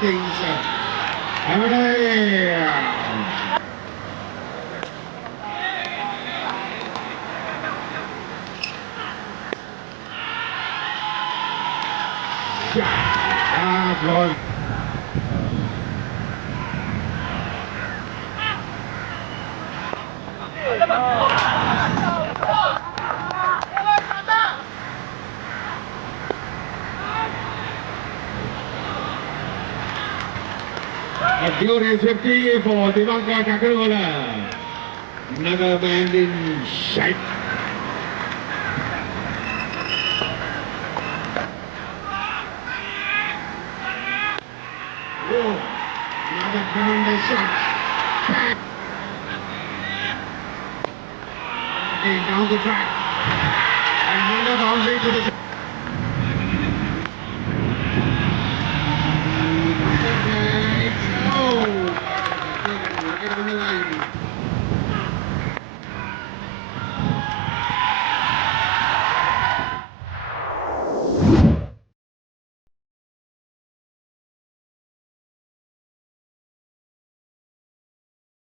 things. Everybody. Lord. A glorious 50 for Divankar Kakarwala. Another man in shape. Oh, another tremendous shot. Again down the track. Another boundary to the...